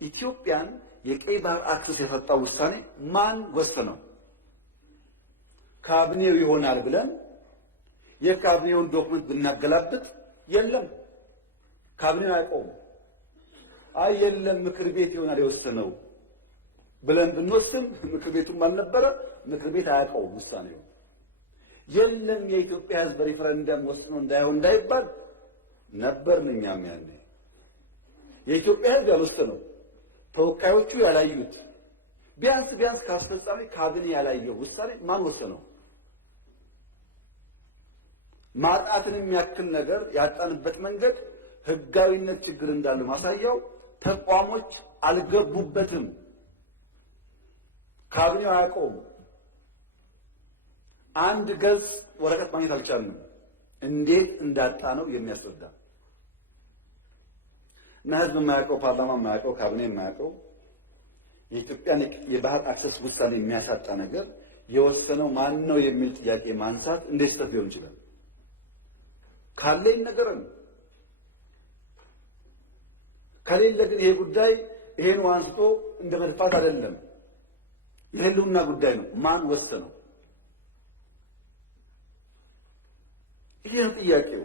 ኢትዮጵያን የቀይ ባህር አክሰስ የፈጣው ውሳኔ ማን ወሰነው? ካቢኔው ይሆናል ብለን የካቢኔውን ዶክመንት ብናገላብጥ የለም ካቢኔው አያውቀውም። አይ የለም ምክር ቤት ይሆናል የወሰነው ብለን ብንወስን ምክር ቤቱም አልነበረ፣ ምክር ቤት አያውቀውም ውሳኔው። የለም የኢትዮጵያ ሕዝብ በሪፈረንደም ወስኖ እንዳይሆን እንዳይባል ነበርን እኛም ያኔ። የኢትዮጵያ ሕዝብ ያልወሰነው ተወካዮቹ ያላዩት ቢያንስ ካስፈጻሚ ካቢኔ ያላየው ውሳኔ ማን ወሰነው? ማጣትን የሚያክል ነገር ያጣንበት መንገድ ህጋዊነት ችግር እንዳለ ማሳያው ተቋሞች አልገቡበትም። ካቢኔው አያውቀውም። አንድ ገጽ ወረቀት ማግኘት አልቻልንም። እንዴት እንዳጣ ነው የሚያስረዳ እና ህዝብ የማያውቀው ፓርላማ የማያውቀው ካቢኔ የማያውቀው የኢትዮጵያን የባህር አክሰስ ውሳኔ የሚያሳጣ ነገር የወሰነው ማን ነው የሚል ጥያቄ ማንሳት እንዴት ስህተት ሊሆን ይችላል? ካለኝ ነገርን ከሌለ ግን ይሄ ጉዳይ ይሄን አንስቶ እንደ መድፋት አይደለም፣ የህልውና ጉዳይ ነው። ማን ወሰነው? ይሄ ጥያቄው